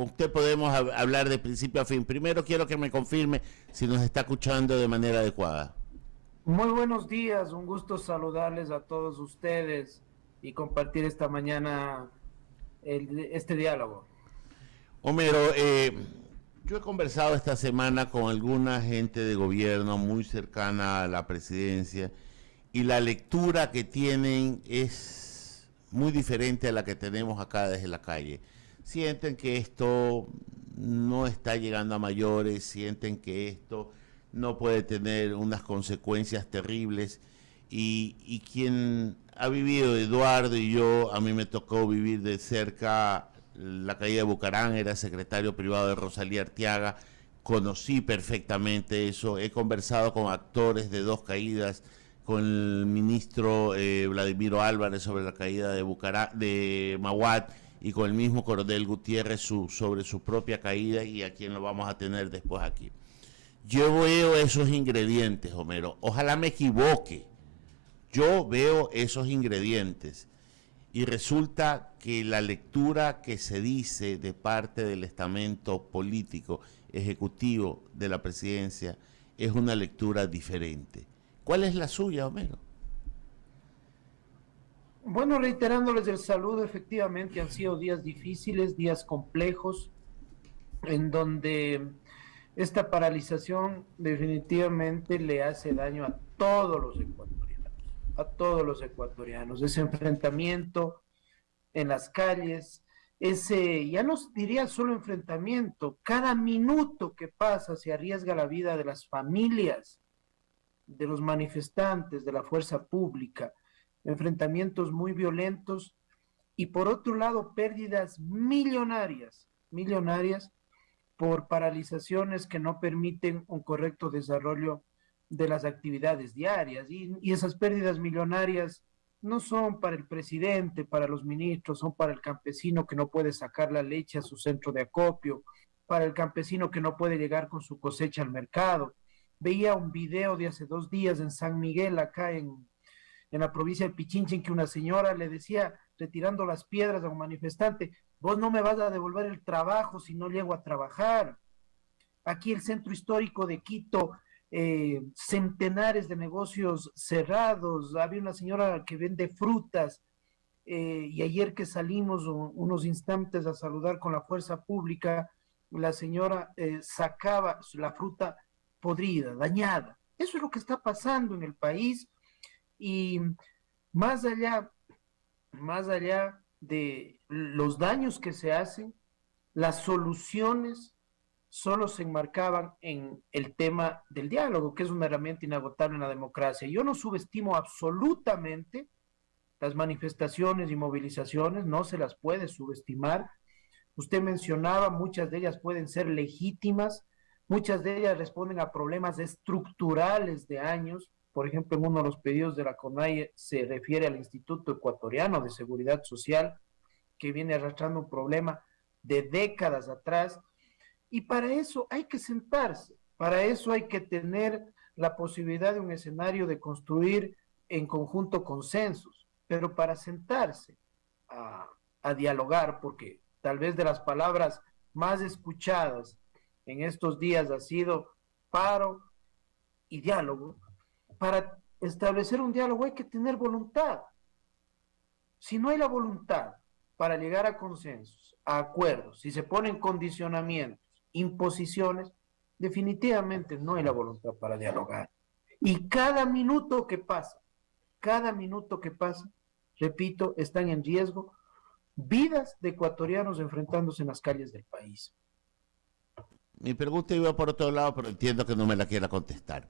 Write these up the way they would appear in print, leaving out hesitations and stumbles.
con usted podemos hablar de principio a fin. Primero quiero que me confirme si nos está escuchando de manera adecuada. Muy buenos días, un gusto saludarles a todos ustedes y compartir esta mañana este diálogo. Homero, yo he conversado esta semana con alguna gente de gobierno muy cercana a la presidencia y la lectura que tienen es muy diferente a la que tenemos acá desde la calle. Sienten que esto no está llegando a mayores, sienten que esto no puede tener unas consecuencias terribles y quien ha vivido, Eduardo y yo, a mí me tocó vivir de cerca la caída de Bucarán, era secretario privado de Rosalía Arteaga, conocí perfectamente eso, he conversado con actores de dos caídas, con el ministro Vladimiro Álvarez sobre la caída de Bucarán, de Maguat, y con el mismo coronel Gutiérrez sobre su propia caída y a quien lo vamos a tener después aquí. Yo veo esos ingredientes, Homero, ojalá me equivoque, yo veo esos ingredientes y resulta que la lectura que se dice de parte del estamento político ejecutivo de la presidencia es una lectura diferente. ¿Cuál es la suya, Homero? Bueno, reiterándoles el saludo, efectivamente han sido días difíciles, días complejos, en donde esta paralización definitivamente le hace daño a todos los ecuatorianos. Ese enfrentamiento en las calles, ya no diría solo enfrentamiento, cada minuto que pasa se arriesga la vida de las familias, de los manifestantes, de la fuerza pública, enfrentamientos muy violentos y por otro lado pérdidas millonarias por paralizaciones que no permiten un correcto desarrollo de las actividades diarias. Y esas pérdidas millonarias no son para el presidente, para los ministros, son para el campesino que no puede sacar la leche a su centro de acopio, para el campesino que no puede llegar con su cosecha al mercado. Veía un video de hace 2 días en San Miguel, acá en la provincia de Pichincha, en que una señora le decía, retirando las piedras a un manifestante, vos no me vas a devolver el trabajo si no llego a trabajar. Aquí el centro histórico de Quito, centenares de negocios cerrados, había una señora que vende frutas, y ayer que salimos unos instantes a saludar con la fuerza pública, la señora sacaba la fruta podrida, dañada. Eso es lo que está pasando en el país y más allá, más allá de los daños que se hacen, las soluciones solo se enmarcaban en el tema del diálogo, que es una herramienta inagotable en la democracia. Yo no subestimo absolutamente las manifestaciones y movilizaciones, no se las puede subestimar. Usted mencionaba, muchas de ellas pueden ser legítimas, muchas de ellas responden a problemas estructurales de años. Por ejemplo, en uno de los pedidos de la CONAIE se refiere al Instituto Ecuatoriano de Seguridad Social, que viene arrastrando un problema de décadas atrás. Y para eso hay que sentarse, para eso hay que tener la posibilidad de un escenario de construir en conjunto consensos, pero para sentarse a dialogar, porque tal vez de las palabras más escuchadas en estos días ha sido paro y diálogo. Para establecer un diálogo hay que tener voluntad. Si no hay la voluntad para llegar a consensos, a acuerdos, si se ponen condicionamientos, imposiciones, definitivamente no hay la voluntad para dialogar. Y cada minuto que pasa, repito, están en riesgo vidas de ecuatorianos enfrentándose en las calles del país. Mi pregunta iba por otro lado, pero entiendo que no me la quiera contestar.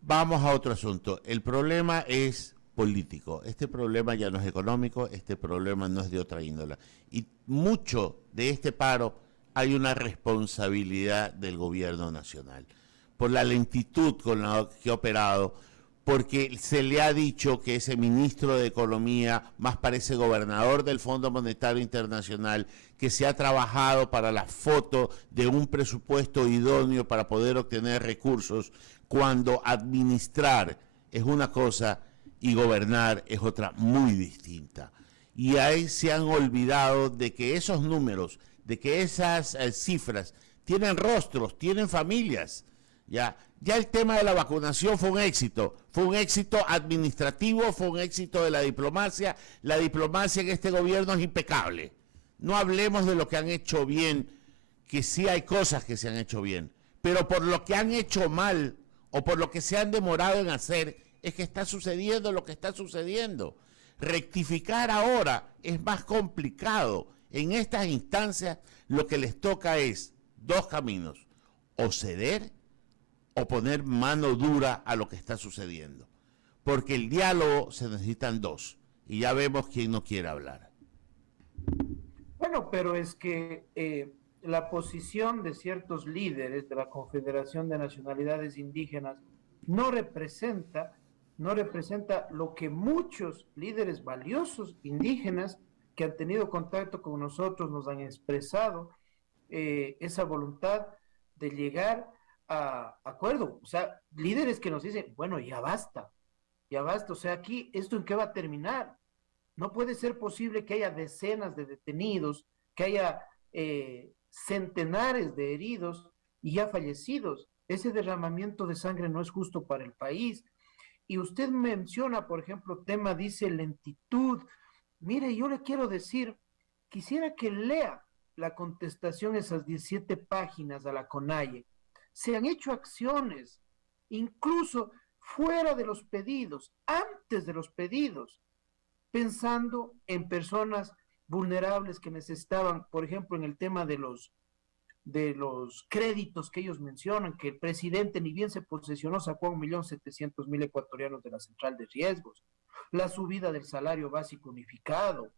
Vamos a otro asunto. El problema es político. Este problema ya no es económico, este problema no es de otra índole. Y mucho de este paro hay una responsabilidad del gobierno nacional por la lentitud con la que ha operado, porque se le ha dicho que ese ministro de Economía más parece gobernador del Fondo Monetario Internacional, que se ha trabajado para la foto de un presupuesto idóneo para poder obtener recursos, cuando administrar es una cosa y gobernar es otra muy distinta. y ahí se han olvidado de que esos números, de que esas cifras tienen rostros, tienen familias. Ya el tema de la vacunación fue un éxito administrativo, fue un éxito de la diplomacia en este gobierno es impecable. No hablemos de lo que han hecho bien, que sí hay cosas que se han hecho bien, pero por lo que han hecho mal o por lo que se han demorado en hacer, es que está sucediendo lo que está sucediendo. Rectificar ahora es más complicado. En estas instancias lo que les toca es dos caminos: o ceder o poner mano dura a lo que está sucediendo. Porque el diálogo se necesitan dos, y ya vemos quién no quiere hablar. Bueno, pero es que la posición de ciertos líderes de la Confederación de Nacionalidades Indígenas no representa, no representa lo que muchos líderes valiosos indígenas que han tenido contacto con nosotros nos han expresado esa voluntad de llegar a acuerdo. O sea, líderes que nos dicen, bueno, ya basta. O sea, aquí, ¿esto en qué va a terminar? No puede ser posible que haya decenas de detenidos, que haya centenares de heridos y ya fallecidos. Ese derramamiento de sangre no es justo para el país. Y usted menciona, por ejemplo, tema, dice lentitud. Mire, yo le quiero decir, quisiera que lea la contestación, esas 17 páginas a la CONAIE. Se han hecho acciones, incluso fuera de los pedidos, antes de los pedidos, pensando en personas vulnerables que necesitaban, por ejemplo, en el tema de los créditos que ellos mencionan, que el presidente ni bien se posesionó, sacó a 1.700.000 ecuatorianos de la central de riesgos, la subida del salario básico unificado,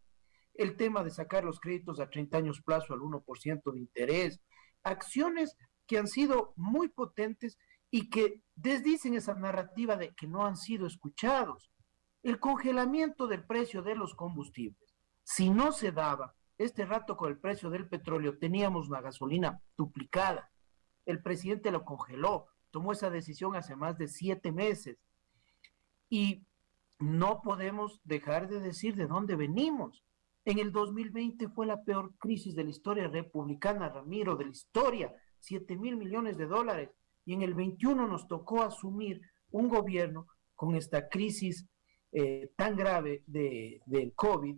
el tema de sacar los créditos a 30 años plazo al 1% de interés, acciones que han sido muy potentes y que desdicen esa narrativa de que no han sido escuchados. El congelamiento del precio de los combustibles, si no se daba, este rato con el precio del petróleo teníamos una gasolina duplicada. El presidente lo congeló, tomó esa decisión hace más de 7 meses. Y no podemos dejar de decir de dónde venimos. En el 2020 fue la peor crisis de la historia republicana, Ramiro, de la historia, 7.000 millones de dólares. Y en el 21 nos tocó asumir un gobierno con esta crisis tan grave del COVID,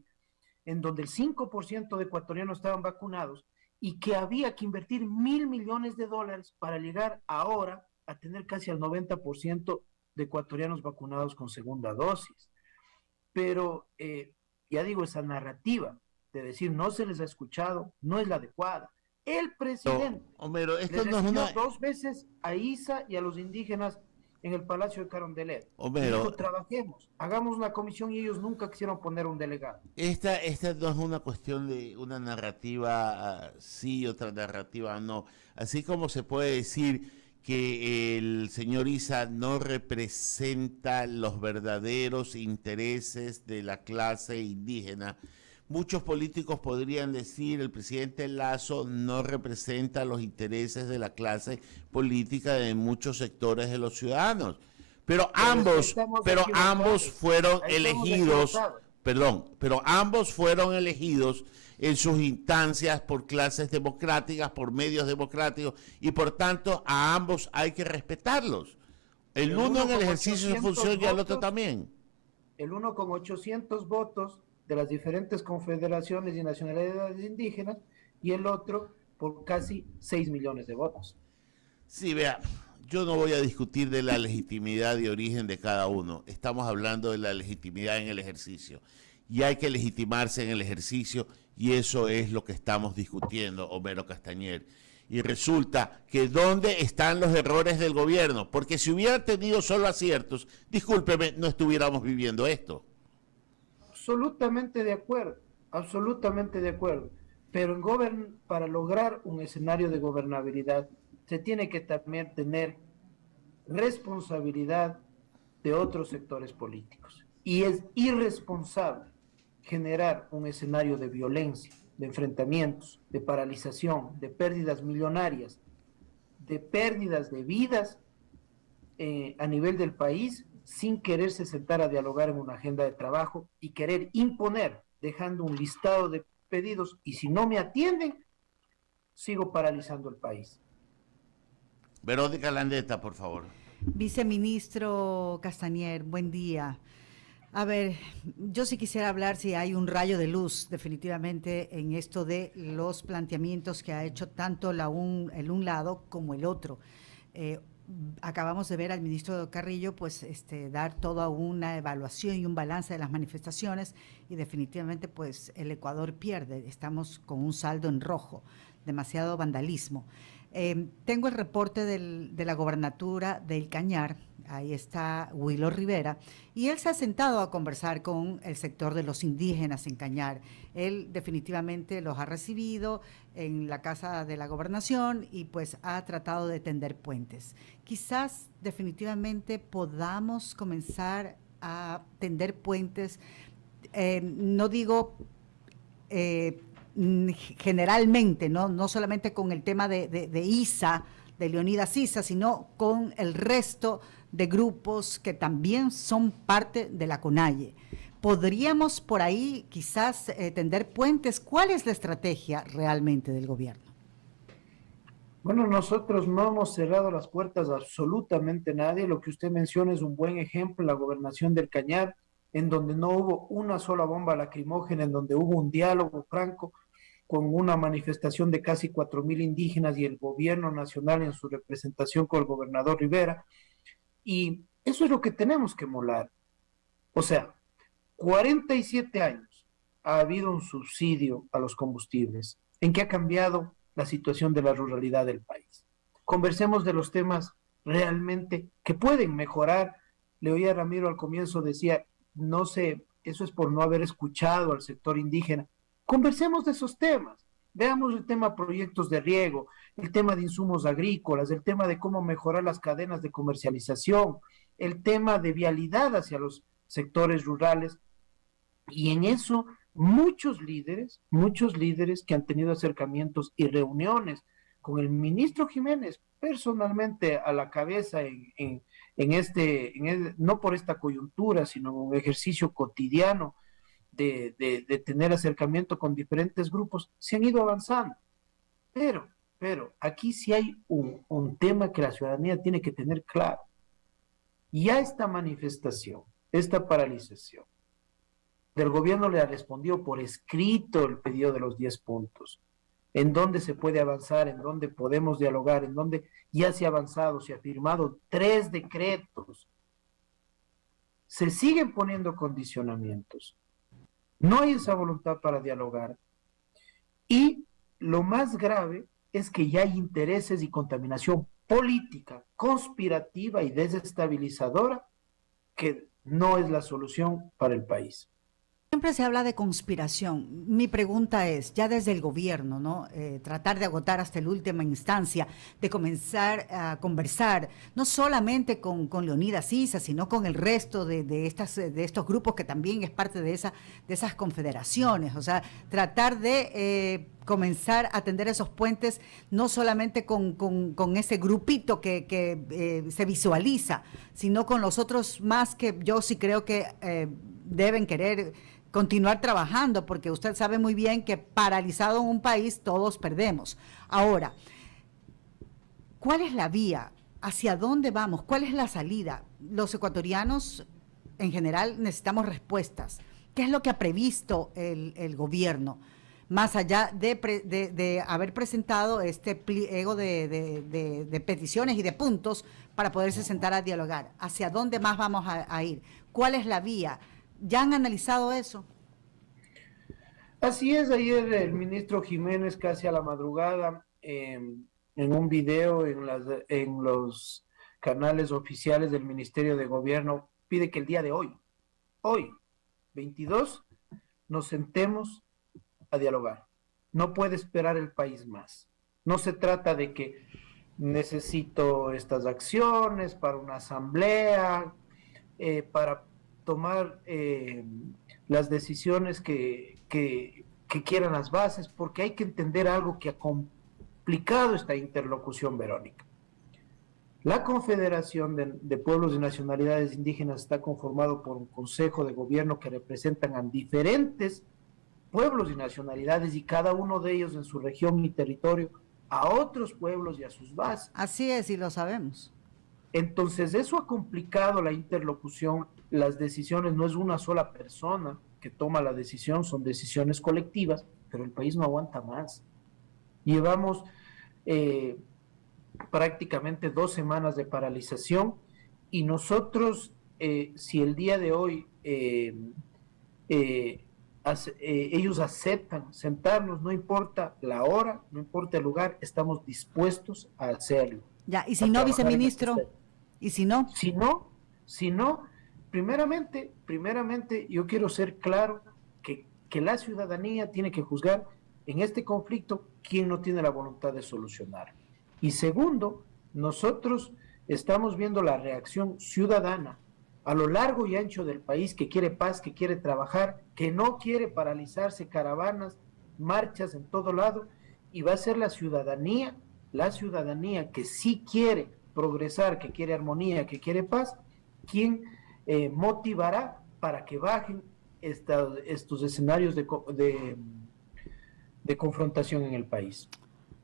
en donde el 5% de ecuatorianos estaban vacunados y que había que invertir 1.000 millones de dólares para llegar ahora a tener casi al 90% de ecuatorianos vacunados con segunda dosis. Pero, ya digo, esa narrativa de decir no se les ha escuchado no es la adecuada. El presidente Homero, esto les no es recibió una... 2 veces a ISA y a los indígenas en el Palacio de Carondelet. Homero, dijo, trabajemos, hagamos una comisión, y ellos nunca quisieron poner un delegado. esta no es una cuestión de una narrativa sí, otra narrativa no. Así como se puede decir que el señor Issa no representa los verdaderos intereses de la clase indígena, muchos políticos podrían decir el presidente Lasso no representa los intereses de la clase política de muchos sectores de los ciudadanos. Pero ambos fueron elegidos, pero ambos fueron elegidos en sus instancias por clases democráticas, por medios democráticos, y por tanto a ambos hay que respetarlos. El uno en el ejercicio de su función y el otro también. El uno con 800 votos de las diferentes confederaciones y nacionalidades indígenas, y el otro por casi 6 millones de votos. Sí, vea, yo no voy a discutir de la legitimidad de origen de cada uno. Estamos hablando de la legitimidad en el ejercicio. Y hay que legitimarse en el ejercicio, y eso es lo que estamos discutiendo, Homero Castañer. Y resulta que ¿dónde están los errores del gobierno? Porque si hubieran tenido solo aciertos, discúlpeme, no estuviéramos viviendo esto. Absolutamente de acuerdo, absolutamente de acuerdo. Pero para lograr un escenario de gobernabilidad, se tiene que también tener responsabilidad de otros sectores políticos. Y es irresponsable generar un escenario de violencia, de enfrentamientos, de paralización, de pérdidas millonarias, de pérdidas de vidas a nivel del país, sin quererse sentar a dialogar en una agenda de trabajo y querer imponer dejando un listado de pedidos y si no me atienden, sigo paralizando el país. Verónica Landeta, por favor. Viceministro Castañer, buen día. A ver, yo sí quisiera hablar si hay un rayo de luz definitivamente en esto de los planteamientos que ha hecho tanto un lado como el otro. Acabamos de ver al ministro Carrillo pues dar toda una evaluación y un balance de las manifestaciones y definitivamente pues el Ecuador pierde, estamos con un saldo en rojo, demasiado vandalismo. Tengo el reporte de la gobernatura del Cañar, ahí está Willow Rivera, y él se ha sentado a conversar con el sector de los indígenas en Cañar. Él definitivamente los ha recibido en la Casa de la Gobernación y pues ha tratado de tender puentes. Quizás definitivamente podamos comenzar a tender puentes, no digo generalmente, no solamente con el tema de ISA, de Leonidas Issa, sino con el resto de grupos que también son parte de la CONAIE. ¿Podríamos por ahí quizás tender puentes? ¿Cuál es la estrategia realmente del gobierno? Bueno, nosotros no hemos cerrado las puertas a absolutamente nadie. Lo que usted menciona es un buen ejemplo, la gobernación del Cañar, en donde no hubo una sola bomba lacrimógena, en donde hubo un diálogo franco con una manifestación de casi 4.000 indígenas y el gobierno nacional en su representación con el gobernador Rivera. Y eso es lo que tenemos que molar. O sea, 47 años ha habido un subsidio a los combustibles. ¿En qué ha cambiado la situación de la ruralidad del país? Conversemos de los temas realmente que pueden mejorar. Le oía a Ramiro al comienzo, decía, no sé, eso es por no haber escuchado al sector indígena. Conversemos de esos temas. Veamos el tema proyectos de riego, el tema de insumos agrícolas, el tema de cómo mejorar las cadenas de comercialización, el tema de vialidad hacia los sectores rurales. Y en eso muchos líderes que han tenido acercamientos y reuniones con el ministro Jiménez, personalmente a la cabeza no por esta coyuntura, sino un ejercicio cotidiano de tener acercamiento con diferentes grupos, se han ido avanzando. Pero aquí sí hay un tema que la ciudadanía tiene que tener claro. Ya esta manifestación, esta paralización, del gobierno le ha respondido por escrito el pedido de los 10 puntos, en dónde se puede avanzar, en dónde podemos dialogar, en dónde ya se ha avanzado, se ha firmado 3 decretos, se siguen poniendo condicionamientos, no hay esa voluntad para dialogar y lo más grave es que ya hay intereses y contaminación política, conspirativa y desestabilizadora que no es la solución para el país. Siempre se habla de conspiración. Mi pregunta es, ya desde el gobierno, ¿no? Tratar de agotar hasta la última instancia, de comenzar a conversar, no solamente con Leonidas Issa, sino con el resto de estos grupos que también es parte de esas confederaciones. O sea, tratar de comenzar a tender esos puentes, no solamente con ese grupito que se visualiza, sino con los otros más que yo sí creo que deben querer continuar trabajando, porque usted sabe muy bien que paralizado en un país todos perdemos. Ahora, ¿cuál es la vía? ¿Hacia dónde vamos? ¿Cuál es la salida? Los ecuatorianos en general necesitamos respuestas. ¿Qué es lo que ha previsto el gobierno? Más allá de haber presentado este pliego de peticiones y de puntos para poderse sentar a dialogar. ¿Hacia dónde más vamos a ir? ¿Cuál es la vía? ¿Ya han analizado eso? Así es, ayer el ministro Jiménez casi a la madrugada en un video en los canales oficiales del Ministerio de Gobierno pide que el día de hoy, 22, nos sentemos a dialogar. No puede esperar el país más. No se trata de que necesito estas acciones para una asamblea, para tomar las decisiones que quieran las bases, porque hay que entender algo que ha complicado esta interlocución, Verónica. La Confederación de Pueblos y Nacionalidades Indígenas está conformado por un consejo de gobierno que representan a diferentes pueblos y nacionalidades, y cada uno de ellos en su región y territorio, a otros pueblos y a sus bases. Así es, y lo sabemos. Entonces, eso ha complicado la interlocución, las decisiones, no es una sola persona que toma la decisión, son decisiones colectivas, pero el país no aguanta más. Llevamos prácticamente 2 semanas de paralización y nosotros, si el día de hoy ellos aceptan sentarnos, no importa la hora, no importa el lugar, estamos dispuestos a hacerlo. Ya, y si no, viceministro, y si no. Si no, primeramente, yo quiero ser claro que la ciudadanía tiene que juzgar en este conflicto quién no tiene la voluntad de solucionar. Y segundo, nosotros estamos viendo la reacción ciudadana a lo largo y ancho del país que quiere paz, que quiere trabajar, que no quiere paralizarse, caravanas, marchas en todo lado, y va a ser la ciudadanía que sí quiere progresar, que quiere armonía, que quiere paz, quien motivará para que bajen estos escenarios de confrontación en el país.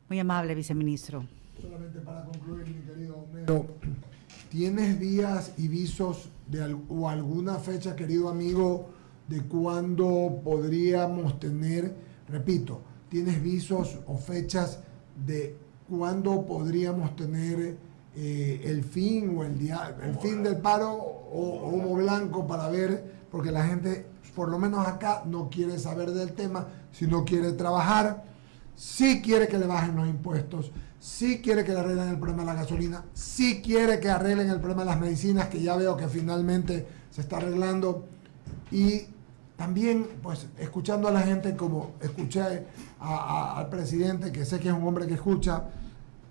Muy amable, viceministro. Solamente para concluir, mi querido Homero, ¿tienes días y visos o alguna fecha, querido amigo, de cuándo podríamos tener, repito, ¿tienes visos o fechas de cuándo podríamos tener el fin o el fin del paro o humo blanco para ver, porque la gente, por lo menos acá, no quiere saber del tema, sino quiere trabajar, sí quiere que le bajen los impuestos, sí quiere que le arreglen el problema de la gasolina, sí quiere que arreglen el problema de las medicinas, que ya veo que finalmente se está arreglando, y también, pues, escuchando a la gente, como escuché al presidente, que sé que es un hombre que escucha,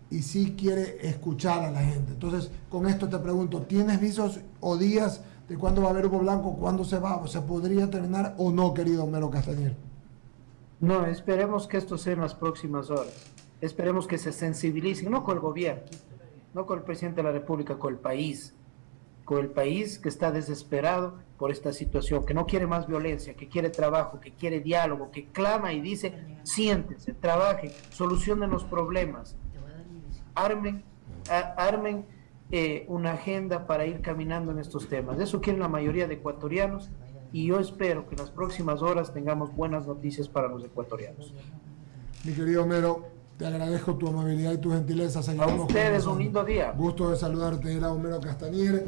y sí quiere escuchar a la gente. Entonces, con esto te pregunto, ¿tienes visos o días de cuándo va a haber humo blanco, cuándo se podría terminar o no, querido Homero Castañer? No, esperemos que esto sea en las próximas horas. Esperemos que se sensibilicen, no con el gobierno, no con el presidente de la República, con el país que está desesperado por esta situación, que no quiere más violencia, que quiere trabajo, que quiere diálogo, que clama y dice, siéntense, trabajen, solucionen los problemas, armen una agenda para ir caminando en estos temas. Eso quieren la mayoría de ecuatorianos, y yo espero que en las próximas horas tengamos buenas noticias para los ecuatorianos. Mi querido Homero, te agradezco tu amabilidad y tu gentileza. A ustedes un lindo día. Gusto de saludarte. Era Homero Castañer.